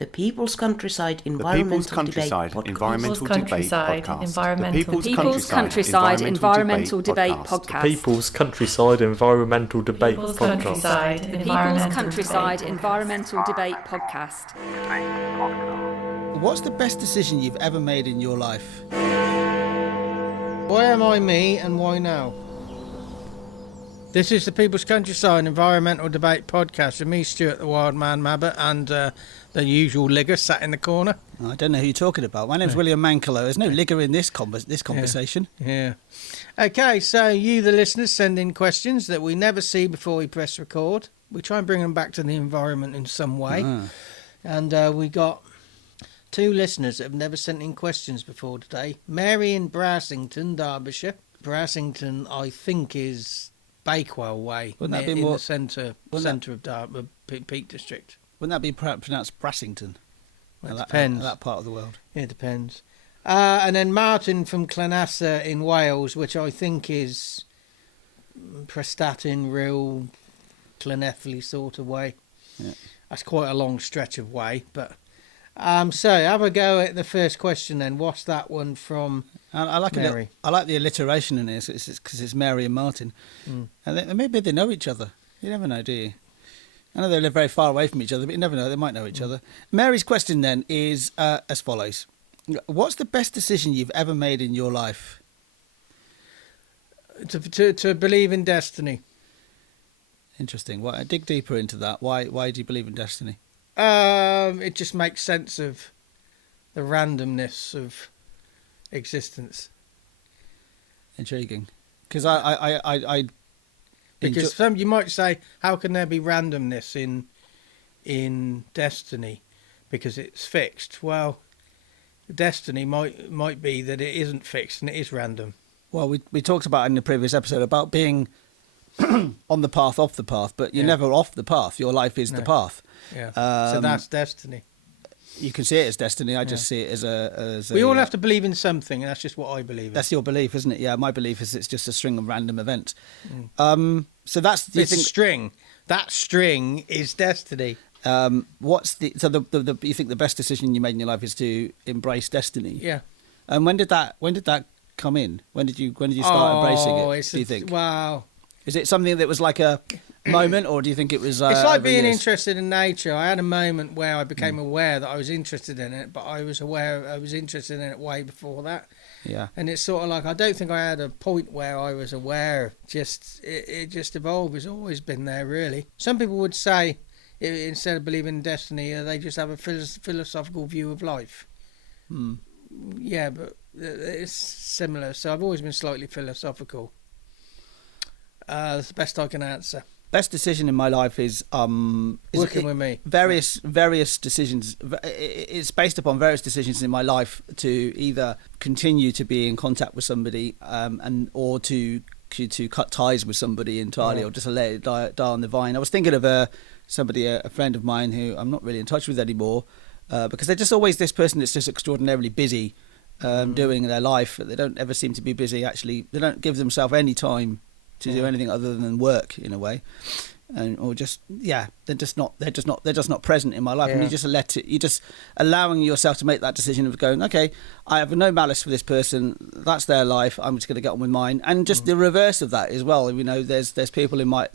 The People's Countryside The People's Environmental Countryside Debate Environmental Debate Podcast. The People's Countryside Environmental Debate Podcast. People's Countryside Environmental Debate Podcast. People's Countryside Environmental Debate Podcast. What's the best decision you've ever made in your life? Why am I me and why now? This is the People's Countryside Environmental Debate Podcast with me, Stuart the Wild Man Mabbott, and the usual ligger sat in the corner. I don't know who you're talking about. My name's William Mankelo. There's no ligger in this conversation. Yeah. Okay, so you, the listeners, send in questions that we never see before we press record. We try and bring them back to the environment in some way. And we got 2 listeners that have never sent in questions before today. Mary in Brassington, Derbyshire. Brassington, I think, is Bakewell Way. Wouldn't that be in more the centre of Peak District? Wouldn't that be pronounced Brassington? Well, it depends. That part of the world. Yeah, it depends. And then Martin from Llanassa in Wales, which I think is Prestatyn, Rhyl, Llanelli sort of way. Yeah. That's quite a long stretch of way, but... so, have a go at the first question then. What's that one from I like Mary? I like the alliteration in this because it's Mary and Martin. And maybe they know each other. You never know, do you? I know they live very far away from each other, but you never know. They might know each other. Mary's question then is as follows. What's the best decision you've ever made in your life? To believe in destiny. Interesting. Well, dig deeper into that. Why do you believe in destiny? It just makes sense of the randomness of existence. Intriguing. Because I because some you might say, how can there be randomness in destiny? Because it's fixed. Well, destiny might be that it isn't fixed and it is random. Well, we talked about in the previous episode about being on the path, off the path, but you're never off the path. Your life is the path. Yeah. So that's destiny. You can see it as destiny. I just see it as we all have to believe in something, and that's just what I believe in. That's your belief, isn't it? Yeah, my belief is it's just a string of random events. So that's string. That string is destiny. What's the you think the best decision you made in your life is to embrace destiny? Yeah. And when did that come in? When did you start embracing it? Do you think? Wow. Is it something that was like a moment, or do you think it was? It's like being interested in nature. I had a moment where I became aware that I was interested in it, but I was aware I was interested in it way before that. Yeah. And it's sort of like I don't think I had a point where I was aware. It just evolved. It's always been there, really. Some people would say, instead of believing in destiny, they just have a philosophical view of life. Yeah, but it's similar. So I've always been slightly philosophical. That's the best I can answer. Best decision in my life is working with me. Various decisions. It's based upon various decisions in my life to either continue to be in contact with somebody, or to cut ties with somebody entirely, or just to let it die on the vine. I was thinking of a friend of mine who I'm not really in touch with anymore, because they're just always this person that's just extraordinarily busy doing their life. They don't ever seem to be busy. Actually, they don't give themselves any time to do anything other than work, in a way, they're just not present in my life. And you're just allowing yourself to make that decision of going, okay, I have no malice for this person, that's their life, I'm just going to get on with mine. And just the reverse of that as well. You know, there's people in my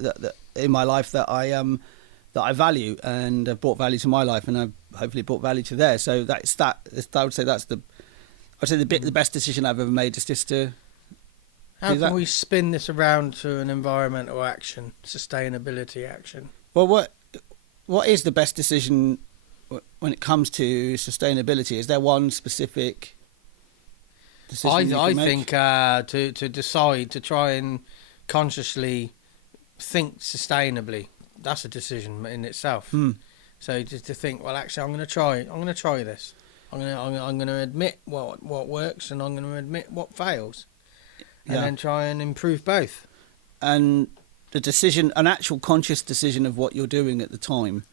life that I value and have brought value to my life, and I've hopefully brought value to theirs. So I would say the best decision I've ever made is just to. How can we spin this around to an environmental action, sustainability action? Well, what is the best decision when it comes to sustainability? Is there one specific decision I think to decide to try and consciously think sustainably, that's a decision in itself. So just to think, well, actually, I'm going to try this. I'm going to admit what works, and I'm going to admit what fails. And then try and improve both. And the decision, an actual conscious decision of what you're doing at the time.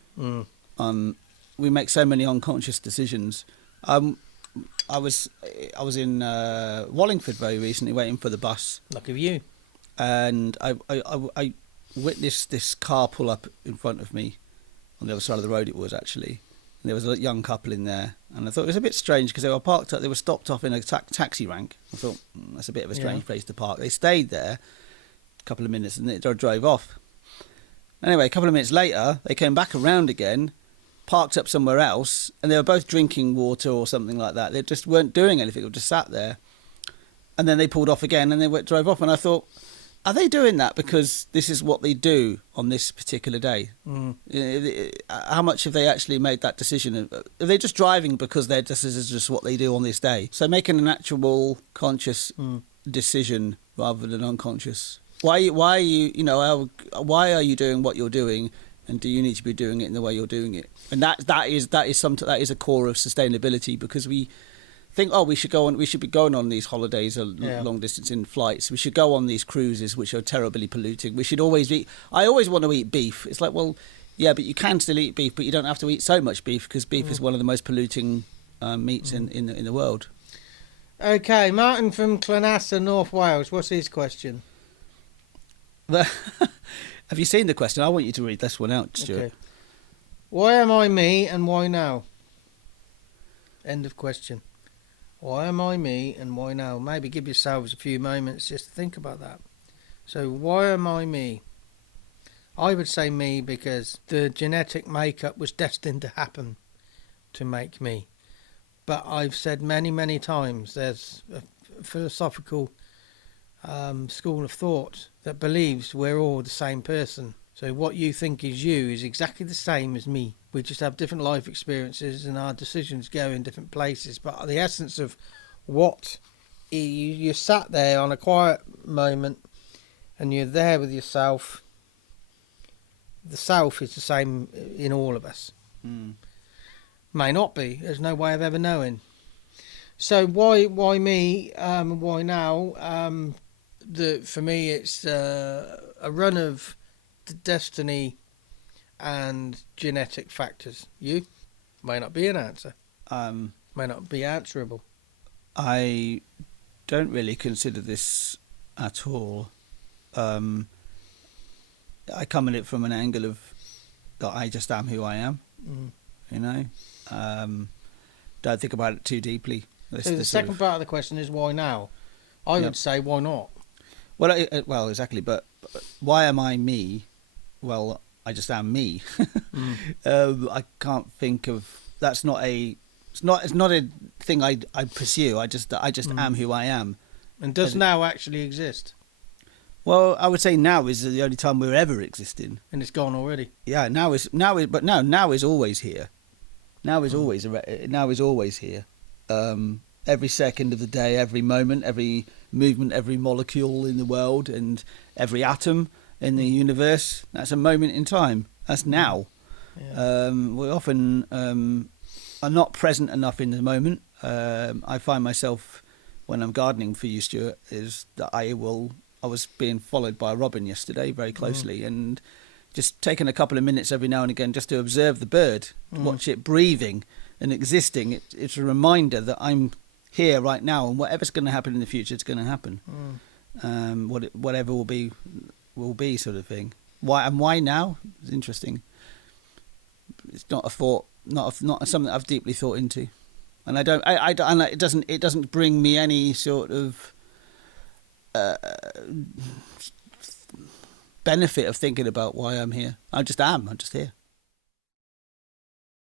We make so many unconscious decisions. I was in Wallingford very recently, waiting for the bus. Lucky you. And I witnessed this car pull up in front of me, on the other side of the road it was actually, There was a young couple in there, and I thought it was a bit strange because they were parked up. They were stopped off in a taxi rank. I thought that's a bit of a strange place to park. They stayed there a couple of minutes and they drove off. Anyway, a couple of minutes later, they came back around again, parked up somewhere else, and they were both drinking water or something like that. They just weren't doing anything; they just sat there. And then they pulled off again, and they drove off. And I thought, are they doing that because this is what they do on this particular day? How much have they actually made that decision? Are they just driving because this is just what they do on this day? So making an actual conscious decision rather than unconscious. Why are you doing what you're doing, and do you need to be doing it in the way you're doing it? And that is a core of sustainability, because we think, we should be going on these holidays, long distance in flights. We should go on these cruises, which are terribly polluting. We should always eat. I always want to eat beef. It's like, well, yeah, but you can still eat beef, but you don't have to eat so much beef, because beef is one of the most polluting meats in the world. Okay, Martin from Clonassa, North Wales. What's his question? Have you seen the question? I want you to read this one out, Stuart. Okay. Why am I me, and why now? End of question. Why am I me, and why now? Maybe give yourselves a few moments just to think about that. So, why am I me? I would say me because the genetic makeup was destined to happen to make me. But I've said many, many times there's a philosophical school of thought that believes we're all the same person. So what you think is you is exactly the same as me. We just have different life experiences and our decisions go in different places. But the essence of what you sat there on a quiet moment and you're there with yourself. The self is the same in all of us. May not be. There's no way of ever knowing. So why me? Why now? For me, it's a run of the destiny and genetic factors. You may not be an answer. May not be answerable. I don't really consider this at all. I come at it from an angle of that I just am who I am. You know, don't think about it too deeply. So the second part of the question is why now? I would say why not. Well, exactly. But why am I me? Well, I just am me. I can't think of. That's not a. It's not a thing I pursue. I just am who I am. And does now actually exist? Well, I would say now is the only time we're ever existing. And it's gone already. Yeah, now is always here. Now is always here. Every second of the day, every moment, every movement, every molecule in the world, and every atom in the universe. That's a moment in time. That's now. Yeah. We often are not present enough in the moment. I find myself when I'm gardening for you, Stuart, is that I was being followed by a robin yesterday very closely, and just taking a couple of minutes every now and again just to observe the bird, watch it breathing and existing. It's a reminder that I'm here right now, and whatever's going to happen in the future, it's going to happen. Whatever will be, sort of thing. Why now? It's interesting. It's not a thought, not something that I've deeply thought into, and I don't. It doesn't bring me any sort of benefit of thinking about why I'm here. I just am. I'm just here.